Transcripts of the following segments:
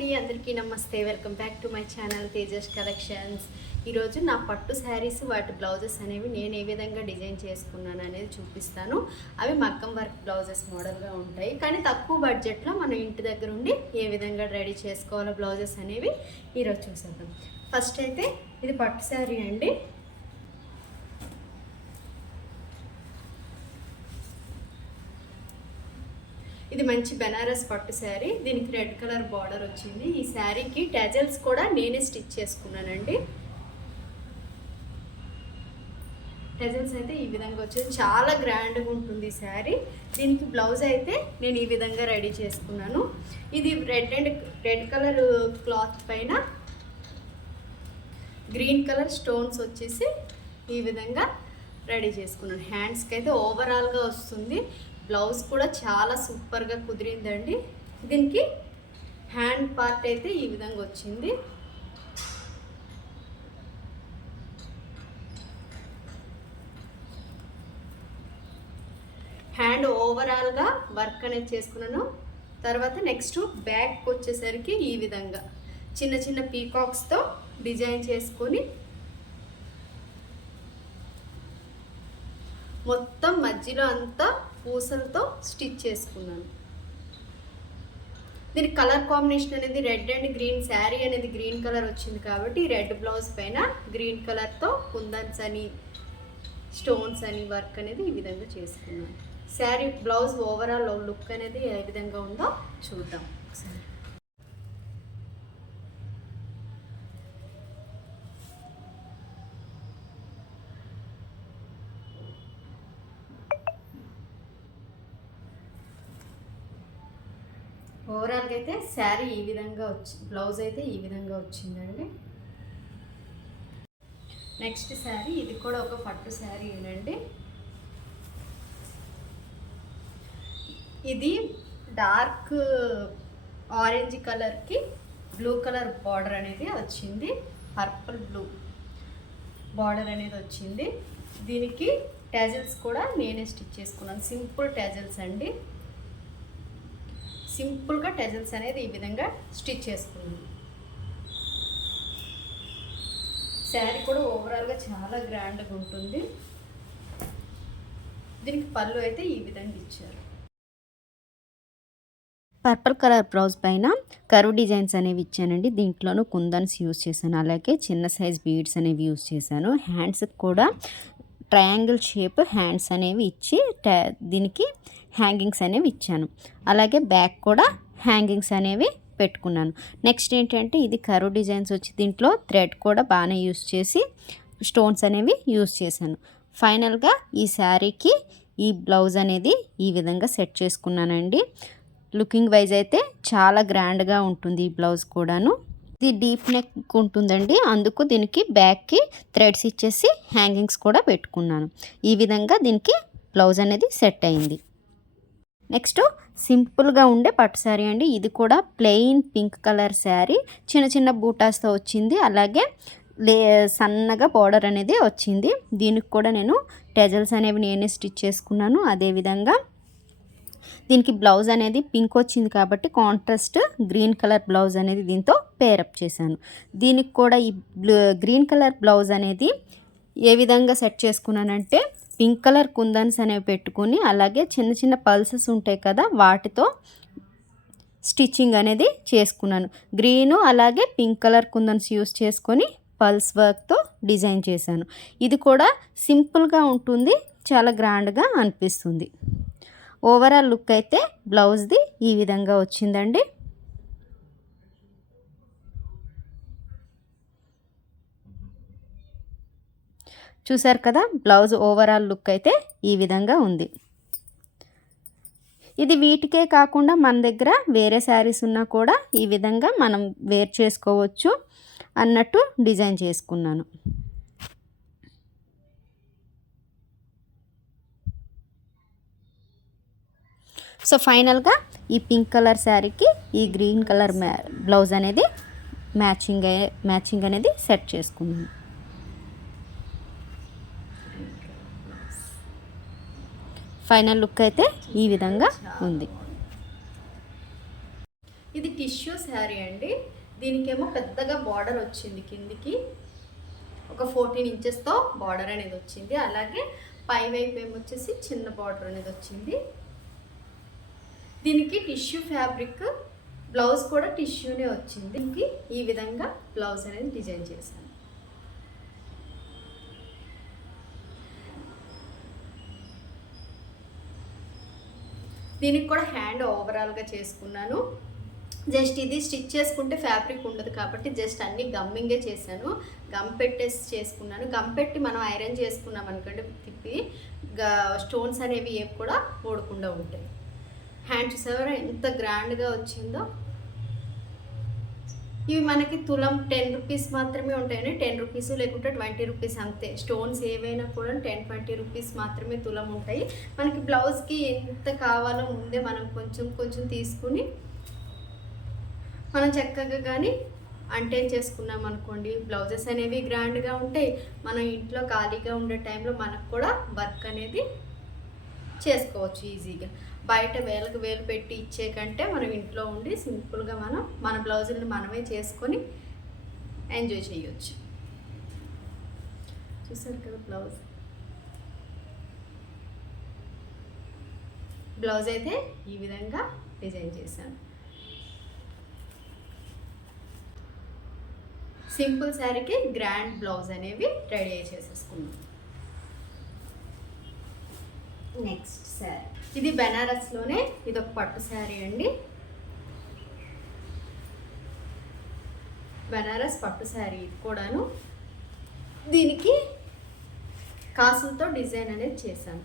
అండి అందరికీ నమస్తే. Welcome back to my channel Tejas collections ఈరోజు నా పట్టు శారీస్ వాటి బ్లౌజెస్ అనేవి నేను ఏ విధంగా డిజైన్ చేసుకున్నాను అనేది చూపిస్తాను. అవి మగ్గం వర్క్ బ్లౌజెస్ మోడల్గా ఉంటాయి. కానీ తక్కువ బడ్జెట్లో మనం ఇంటి దగ్గర ఉండి ఏ విధంగా రెడీ చేసుకోవాలో బ్లౌజెస్ అనేవి ఈరోజు చూసేద్దాం. ఫస్ట్ అయితే ఇది పట్టు శారీ అండి. ఇది మంచి బెనారస్ పట్టు శారీ. దీనికి రెడ్ కలర్ బార్డర్ వచ్చింది. ఈ శారీకి టెజల్స్ కూడా నేనే స్టిచ్ చేసుకున్నానండి. టెజల్స్ అయితే ఈ విధంగా వచ్చేది చాలా గ్రాండ్గా ఉంటుంది ఈ శారీ. దీనికి బ్లౌజ్ అయితే నేను ఈ విధంగా రెడీ చేసుకున్నాను. ఇది red and red colour cloth పైన గ్రీన్ కలర్ స్టోన్స్ వచ్చేసి ఈ విధంగా రెడీ చేసుకున్నాను. హ్యాండ్స్కి అయితే ఓవరాల్గా వస్తుంది. బ్లౌజ్ కూడా చాలా సూపర్గా కుదిరిందండి. దీనికి హ్యాండ్ పార్ట్ అయితే ఈ విధంగా వచ్చింది. హ్యాండ్ ఓవరాల్గా వర్క్ అనేది చేసుకున్నాను. తర్వాత నెక్స్ట్ బ్యాక్ వచ్చేసరికి ఈ విధంగా చిన్న చిన్న పీకాక్స్తో డిజైన్ చేసుకొని మొత్తం మధ్యలో అంతా పూసలతో స్టిచ్ చేసుకున్నాను. దీని కలర్ కాంబినేషన్ అనేది రెడ్ అండ్ గ్రీన్ శారీ అనేది గ్రీన్ కలర్ వచ్చింది కాబట్టి రెడ్ బ్లౌజ్ పైన గ్రీన్ కలర్తో కుందన్స్ అని స్టోన్స్ అని వర్క్ అనేది ఈ విధంగా చేసుకున్నాను. శారీ బ్లౌజ్ ఓవరాల్ లుక్ అనేది ఏ విధంగా ఉందో చూద్దాం. ఒకసారి ఓవరాల్గా అయితే శారీ ఈ విధంగా వచ్చి బ్లౌజ్ అయితే ఈ విధంగా వచ్చిందండి. నెక్స్ట్ శారీ ఇది కూడా ఒక పట్టు శారీ ఏనండి ఇది డార్క్ ఆరెంజ్ కలర్కి బ్లూ కలర్ బార్డర్ అనేది వచ్చింది. పర్పుల్ బ్లూ బార్డర్ అనేది వచ్చింది. దీనికి ట్యాజిల్స్ కూడా నేనే స్టిచ్ చేసుకున్నాను. సింపుల్ ట్యాజిల్స్ అండి. సింపుల్గా టెజల్స్ అనేది ఈ విధంగా స్టిచ్ చేసుకున్నాను. శారీ కూడా ఓవరాల్గా చాలా గ్రాండ్గా ఉంటుంది. దీనికి పళ్ళు అయితే ఈ విధంగా ఇచ్చారు. పర్పుల్ కలర్ బ్లౌజ్ పైన కరువు డిజైన్స్ అనేవి ఇచ్చానండి. దీంట్లోనూ కుందన్స్ యూస్ చేశాను. అలాగే చిన్న సైజ్ బీడ్స్ అనేవి యూస్ చేశాను. హ్యాండ్స్కి కూడా ట్రయాంగిల్ షేప్ హ్యాండ్స్ అనేవి ఇచ్చి దీనికి హ్యాంగింగ్స్ అనేవి ఇచ్చాను. అలాగే బ్యాక్ కూడా హ్యాంగింగ్స్ అనేవి పెట్టుకున్నాను. నెక్స్ట్ ఏంటంటే ఇది కరువు డిజైన్స్ వచ్చి దీంట్లో థ్రెడ్ కూడా బాగానే యూస్ చేసి స్టోన్స్ అనేవి యూస్ చేశాను. ఫైనల్గా ఈ శారీకి ఈ బ్లౌజ్ అనేది ఈ విధంగా సెట్ చేసుకున్నానండి. లుకింగ్ వైజ్ అయితే చాలా గ్రాండ్గా ఉంటుంది ఈ బ్లౌజ్ కూడాను. ఇది డీప్ నెక్ ఉంటుందండి. అందుకు దీనికి బ్యాక్కి థ్రెడ్స్ ఇచ్చేసి హ్యాంగింగ్స్ కూడా పెట్టుకున్నాను. ఈ విధంగా దీనికి బ్లౌజ్ అనేది సెట్ అయింది. నెక్స్ట్ సింపుల్గా ఉండే పట్టు శారీ అండి. ఇది కూడా ప్లెయిన్ పింక్ కలర్ శారీ చిన్న చిన్న బూటాస్తో వచ్చింది. అలాగే లే సన్నగా బార్డర్ అనేది వచ్చింది. దీనికి కూడా నేను టెజల్స్ అనేవి నేనే స్టిచ్ చేసుకున్నాను. అదేవిధంగా దీనికి బ్లౌజ్ అనేది పింక్ వచ్చింది కాబట్టి కాంట్రాస్ట్ గ్రీన్ కలర్ బ్లౌజ్ అనేది దీంతో పేరప్ చేశాను. దీనికి కూడా ఈ గ్రీన్ కలర్ బ్లౌజ్ అనేది ఏ విధంగా సెట్ చేసుకున్నానంటే పింక్ కలర్ కుందన్స్ అనేవి పెట్టుకుని అలాగే చిన్న చిన్న పల్సెస్ ఉంటాయి కదా వాటితో స్టిచ్చింగ్ అనేది చేసుకున్నాను. గ్రీను అలాగే పింక్ కలర్ కుందన్స్ యూస్ చేసుకొని పల్స్ వర్క్తో డిజైన్ చేశాను. ఇది కూడా సింపుల్గా ఉంటుంది చాలా గ్రాండ్గా అనిపిస్తుంది. ఓవరాల్ లుక్ అయితే బ్లౌజ్ది ఈ విధంగా వచ్చిందండి. చూసారు కదా బ్లౌజ్ ఓవరాల్ లుక్ అయితే ఈ విధంగా ఉంది. ఇది వీటికే కాకుండా మన దగ్గర వేరే శారీస్ ఉన్నా కూడా ఈ విధంగా మనం వేర్ చేసుకోవచ్చు అన్నట్టు డిజైన్ చేసుకున్నాను. సో ఫైనల్గా ఈ పింక్ కలర్ శారీకి ఈ గ్రీన్ కలర్ మ్యా బ్లౌజ్ అనేది మ్యాచింగ్ మ్యాచింగ్ అనేది సెట్ చేసుకున్నాను ఫైనల్ లుక్ అయితే ఈ విధంగా ఉంది. ఇది టిష్యూ శారీ అండి. దీనికేమో పెద్దగా బార్డర్ వచ్చింది కిందికి. ఒక ఫోర్టీన్ ఇంచెస్తో బార్డర్ అనేది వచ్చింది. అలాగే పై వైపు ఏమో వచ్చేసి చిన్న బార్డర్ అనేది వచ్చింది. దీనికి టిష్యూ ఫ్యాబ్రిక్ బ్లౌజ్ కూడా టిష్యూనే వచ్చింది. దీనికి ఈ విధంగా బ్లౌజ్ అనేది డిజైన్ చేశాను. దీనికి కూడా హ్యాండ్ ఓవరాల్గా చేసుకున్నాను. జస్ట్ ఇది స్టిచ్ చేసుకుంటే ఫ్యాబ్రిక్ ఉండదు కాబట్టి జస్ట్ అన్ని గమ్మింగే చేశాను. గమ్ పెట్టేసి చేసుకున్నాను. గమ్ పెట్టి మనం ఐరన్ చేసుకున్నాం అనుకోండి తిప్పి స్టోన్స్ అనేవి ఏవి కూడా ఓడకుండా ఉంటాయి. హ్యాండ్ చూసారా ఎంత గ్రాండ్గా వచ్చిందో? ఇవి మనకి తులం టెన్ రూపీస్ మాత్రమే ఉంటాయండి. టెన్ రూపీస్ లేకుంటే ట్వంటీ రూపీస్ అంతే. స్టోన్స్ ఏవైనా కూడా టెన్ ట్వంటీ రూపీస్ మాత్రమే తులం ఉంటాయి. మనకి బ్లౌజ్కి ఎంత కావాలో ముందే మనం కొంచెం కొంచెం తీసుకుని మనం చక్కగా కానీ అంటేన్ చేసుకున్నాం అనుకోండి. బ్లౌజెస్ అనేవి గ్రాండ్గా ఉంటాయి. మనం ఇంట్లో ఖాళీగా ఉండే టైంలో మనకు కూడా వర్క్ అనేది చేసుకోవచ్చు ఈజీగా. బయట వేలకు వేలు పెట్టి ఇచ్చే కంటే మనం ఇంట్లో ఉండి సింపుల్గా మనం మన బ్లౌజులను మనమే చేసుకొని ఎంజాయ్ చేయొచ్చు. చూసారు కదా బ్లౌజ్? బ్లౌజ్ అయితే ఈ విధంగా డిజైన్ చేశాను. సింపుల్ శారీకి గ్రాండ్ బ్లౌజ్ అనేవి రెడీ చేసేసుకున్నాం నెక్స్ట్ శారీ. ఇది బెనారస్లోనే ఇది ఒక పట్టు శారీ అండి. బెనారస్ పట్టు శారీ ఇది కూడాను. దీనికి కాసులతో డిజైన్ అనేది చేశాను.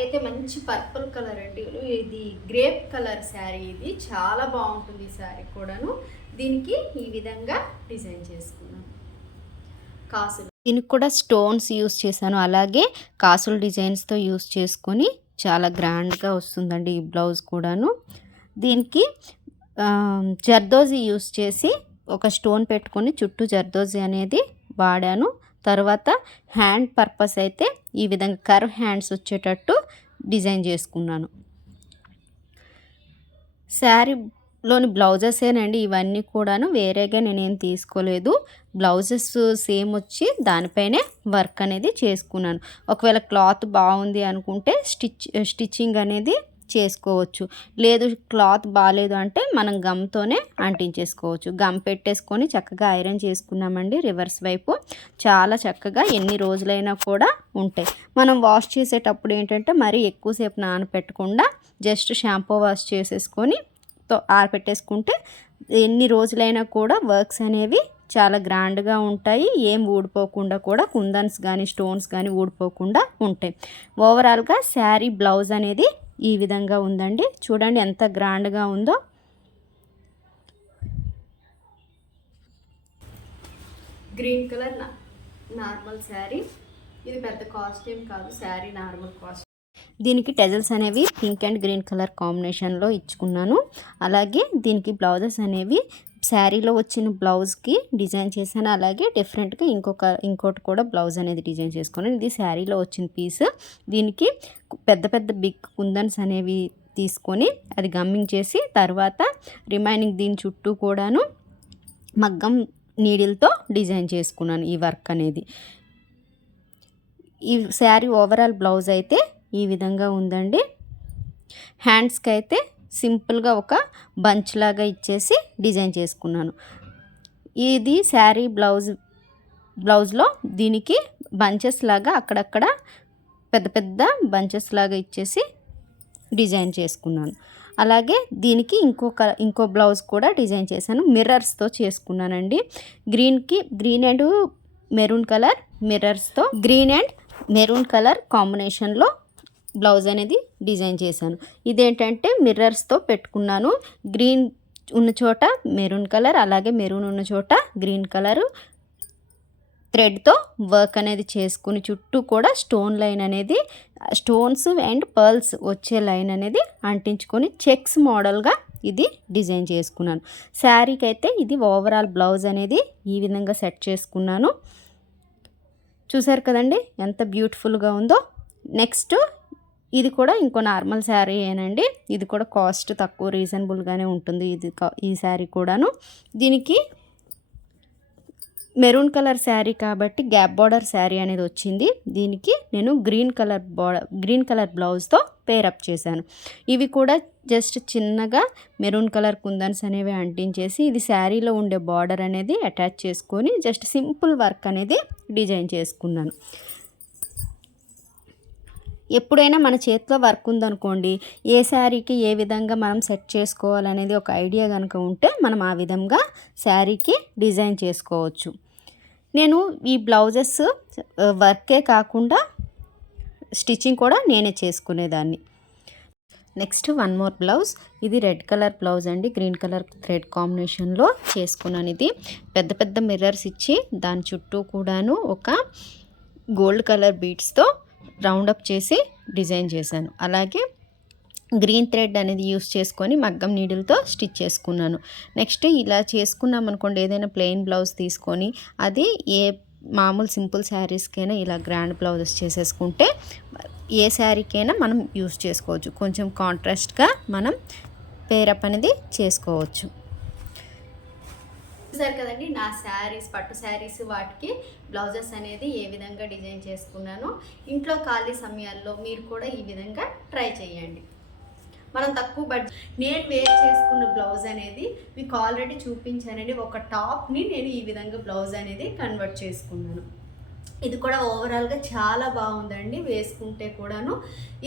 అయితే మంచి పర్పుల్ కలర్ అండి. ఇది గ్రేప్ కలర్ శారీ ఇది. చాలా బాగుంటుంది ఈ శారీ కూడాను. దీనికి ఈ విధంగా డిజైన్ చేసుకున్నాను. కాసులు. దీనికి కూడా స్టోన్స్ యూస్ చేశాను. అలాగే కాసుల డిజైన్స్తో యూస్ చేసుకొని చాలా గ్రాండ్గా వస్తుందండి ఈ బ్లౌజ్ కూడాను. దీనికి జర్దోజీ యూస్ చేసి ఒక స్టోన్ పెట్టుకొని చుట్టూ జర్దోజీ అనేది వాడాను. తర్వాత హ్యాండ్ పర్పస్ అయితే ఈ విధంగా కర్వ్ హ్యాండ్స్ వచ్చేటట్టు డిజైన్ చేసుకున్నాను. శారీలోని బ్లౌజెసేనండి ఇవన్నీ కూడాను వేరేగా నేనేం తీసుకోలేదు. బ్లౌజెస్ సేమ్ వచ్చి దానిపైనే వర్క్ అనేది చేసుకున్నాను. ఒకవేళ క్లాత్ బాగుంది అనుకుంటే స్టిచ్ స్టిచ్చింగ్ అనేది చేసుకోవచ్చు. లేదు క్లాత్ బాగాలేదు అంటే మనం గమ్తోనే అంటించేసుకోవచ్చు. గమ్ పెట్టేసుకొని చక్కగా ఐరన్ చేసుకున్నామండి రివర్స్ వైపు. చాలా చక్కగా ఎన్ని రోజులైనా కూడా ఉంటాయి. మనం వాష్ చేసేటప్పుడు ఏంటంటే మరీ ఎక్కువసేపు నానపెట్టకుండా జస్ట్ షాంపూ వాష్ చేసేసుకొని తో ఆరపెట్టేసుకుంటే ఎన్ని రోజులైనా కూడా వర్క్స్ అనేవి చాలా గ్రాండ్గా ఉంటాయి. ఏం ఊడిపోకుండా కూడా కుందన్స్ కానీ స్టోన్స్ కానీ ఊడిపోకుండా ఉంటాయి. ఓవరాల్గా శారీ బ్లౌజ్ అనేది ఈ విధంగా ఉందండి. చూడండి ఎంత గ్రాండ్గా ఉందో. Green colour normal sari. ఇది పెద్ద కాస్ట్ ఏం కాదు శారీ నార్మల్ కాస్ట్ దీనికి టెజల్స్ అనేవి పింక్ అండ్ గ్రీన్ కలర్ కాంబినేషన్లో ఇచ్చుకున్నాను. అలాగే దీనికి బ్లౌజెస్ అనేవి శారీలో వచ్చిన బ్లౌజ్కి డిజైన్ చేశాను. అలాగే డిఫరెంట్గా ఇంకొక ఇంకోటి కూడా బ్లౌజ్ అనేది డిజైన్ చేసుకున్నాను. ఇది శారీలో వచ్చిన పీస్. దీనికి పెద్ద పెద్ద బిగ్ కుందన్స్ అనేవి తీసుకొని అది గమ్మింగ్ చేసి తర్వాత రిమైనింగ్ దీని చుట్టూ కూడాను మగ్గం నీడిల్తో డిజైన్ చేసుకున్నాను ఈ వర్క్ అనేది. ఈ శారీ ఓవరాల్ బ్లౌజ్ అయితే ఈ విధంగా ఉందండి. హ్యాండ్స్కి అయితే సింపుల్గా ఒక బంచ్ లాగా ఇచ్చేసి డిజైన్ చేసుకున్నాను. ఇది శారీ బ్లౌజ్ బ్లౌజ్లో దీనికి బంచెస్ లాగా అక్కడక్కడ పెద్ద పెద్ద బంచెస్ లాగా ఇచ్చేసి డిజైన్ చేసుకున్నాను. అలాగే దీనికి ఇంకొక ఇంకో బ్లౌజ్ కూడా డిజైన్ చేశాను. మిర్రర్స్తో చేసుకున్నానండి. గ్రీన్కి గ్రీన్ అండ్ మెరూన్ కలర్ మిర్రర్స్తో గ్రీన్ అండ్ మెరూన్ కలర్ కాంబినేషన్లో బ్లౌజ్ అనేది డిజైన్ చేశాను. ఇదేంటంటే మిర్రర్స్తో పెట్టుకున్నాను. గ్రీన్ ఉన్న చోట మెరూన్ కలర్ అలాగే మెరూన్ ఉన్న చోట గ్రీన్ కలరు. థ్రెడ్తో వర్క్ అనేది చేసుకుని చుట్టూ కూడా స్టోన్ లైన్ అనేది స్టోన్స్ అండ్ పర్ల్స్ వచ్చే లైన్ అనేది అంటించుకొని చెక్స్ మోడల్గా ఇది డిజైన్ చేసుకున్నాను. శారీకి అయితే ఇది ఓవరాల్ బ్లౌజ్ అనేది ఈ విధంగా సెట్ చేసుకున్నాను. చూసారు కదండి ఎంత బ్యూటిఫుల్గా ఉందో. నెక్స్ట్ ఇది కూడా ఇంకో నార్మల్ శారీ ఏనండి. ఇది కూడా కాస్ట్ తక్కువ రీజనబుల్గానే ఉంటుంది ఇది కా- ఈ శారీ కూడాను. దీనికి మెరూన్ కలర్ శారీ కాబట్టి గ్యాప్ బార్డర్ శారీ అనేది వచ్చింది. దీనికి నేను green colour border green colour బ్లౌజ్తో pair up చేశాను. ఇవి కూడా జస్ట్ చిన్నగా మెరూన్ కలర్ కుందన్స్ అనేవి అంటించేసి ఇది శారీలో ఉండే బార్డర్ అనేది అటాచ్ చేసుకొని జస్ట్ సింపుల్ వర్క్ అనేది డిజైన్ చేసుకున్నాను. ఎప్పుడైనా మన చేతిలో వర్క్ ఉందనుకోండి ఏ శారీకి ఏ విధంగా మనం సెట్ చేసుకోవాలనేది ఒక ఐడియా కనుక ఉంటే మనం ఆ విధంగా శారీకి డిజైన్ చేసుకోవచ్చు. నేను ఈ బ్లౌజెస్ వర్కే కాకుండా స్టిచ్చింగ్ కూడా నేనే చేసుకునేదాన్ని. Next one more blouse. ఇది రెడ్ కలర్ బ్లౌజ్ అండి. గ్రీన్ కలర్ థ్రెడ్ కాంబినేషన్లో చేసుకున్నాను ఇది. పెద్ద పెద్ద మిర్రర్స్ ఇచ్చి దాని చుట్టూ కూడాను ఒక గోల్డ్ కలర్ బీడ్స్తో రౌండప్ చేసి డిజైన్ చేశాను. అలాగే గ్రీన్ థ్రెడ్ అనేది యూస్ చేసుకొని మగ్గం నీడిల్తో స్టిచ్ చేసుకున్నాను. నెక్స్ట్ ఇలా చేసుకున్నాం అనుకోండి ఏదైనా ప్లెయిన్ బ్లౌజ్ తీసుకొని అది ఏ మామూలు సింపుల్ శారీస్కైనా ఇలా గ్రాండ్ బ్లౌజెస్ చేసేసుకుంటే ఏ శారీకైనా మనం యూస్ చేసుకోవచ్చు. కొంచెం కాంట్రాస్ట్గా మనం పేరప్ అనేది చేసుకోవచ్చు. చూసారు కదండి నా శారీస్ పట్టు శారీస్ వాటికి బ్లౌజెస్ అనేది ఏ విధంగా డిజైన్ చేసుకున్నానో. ఇంట్లో ఖాళీ సమయాల్లో మీరు కూడా ఈ విధంగా ట్రై చేయండి. మనం తక్కువ బడ్జెట్ నేను వేర్ చేసుకున్న బ్లౌజ్ అనేది మీకు ఆల్రెడీ చూపించానండి. ఒక టాప్ని నేను ఈ విధంగా బ్లౌజ్ అనేది కన్వర్ట్ చేసుకున్నాను. ఇది కూడా ఓవరాల్గా చాలా బాగుందండి వేసుకుంటే కూడాను.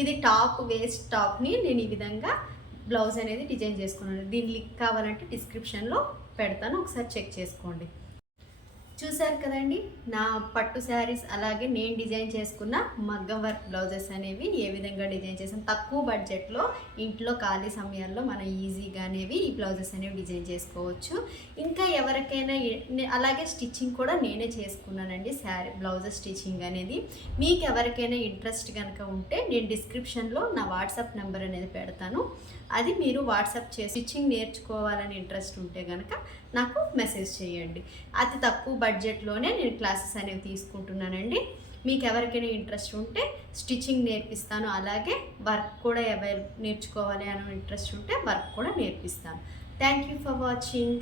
ఇది టాప్ వేస్ట్ టాప్ని నేను ఈ విధంగా బ్లౌజ్ అనేది డిజైన్ చేసుకున్నాను. దీని లింక్ కావాలంటే డిస్క్రిప్షన్లో పెడతాను ఒకసారి చెక్ చేసుకోండి. చూశారు కదండి నా పట్టు శారీస్ అలాగే నేను డిజైన్ చేసుకున్న మగ్గం వర్క్ బ్లౌజెస్ అనేవి ఏ విధంగా డిజైన్ చేసాం తక్కువ బడ్జెట్లో ఇంట్లో ఖాళీ సమయాల్లో మనం ఈజీగా అనేవి ఈ బ్లౌజెస్ అనేవి డిజైన్ చేసుకోవచ్చు. ఇంకా ఎవరికైనా అలాగే స్టిచ్చింగ్ కూడా నేనే చేసుకున్నానండి శారీ బ్లౌజెస్ స్టిచ్చింగ్ అనేది. మీకు ఎవరికైనా ఇంట్రెస్ట్ కనుక ఉంటే నేను డిస్క్రిప్షన్లో నా వాట్సాప్ నెంబర్ అనేది పెడతాను. అది మీరు వాట్సాప్ చేసి స్టిచ్చింగ్ నేర్చుకోవాలని ఇంట్రెస్ట్ ఉంటే కనుక నాకు మెసేజ్ చేయండి. అతి తక్కువ బడ్జెట్లోనే నేను క్లాసెస్ అనేవి తీసుకుంటున్నానండి. మీకు ఎవరికైనా ఇంట్రెస్ట్ ఉంటే స్టిచ్చింగ్ నేర్పిస్తాను. అలాగే వర్క్ కూడా ఎవరు నేర్చుకోవాలి అనే ఇంట్రెస్ట్ ఉంటే వర్క్ కూడా నేర్పిస్తాను. Thank you for watching.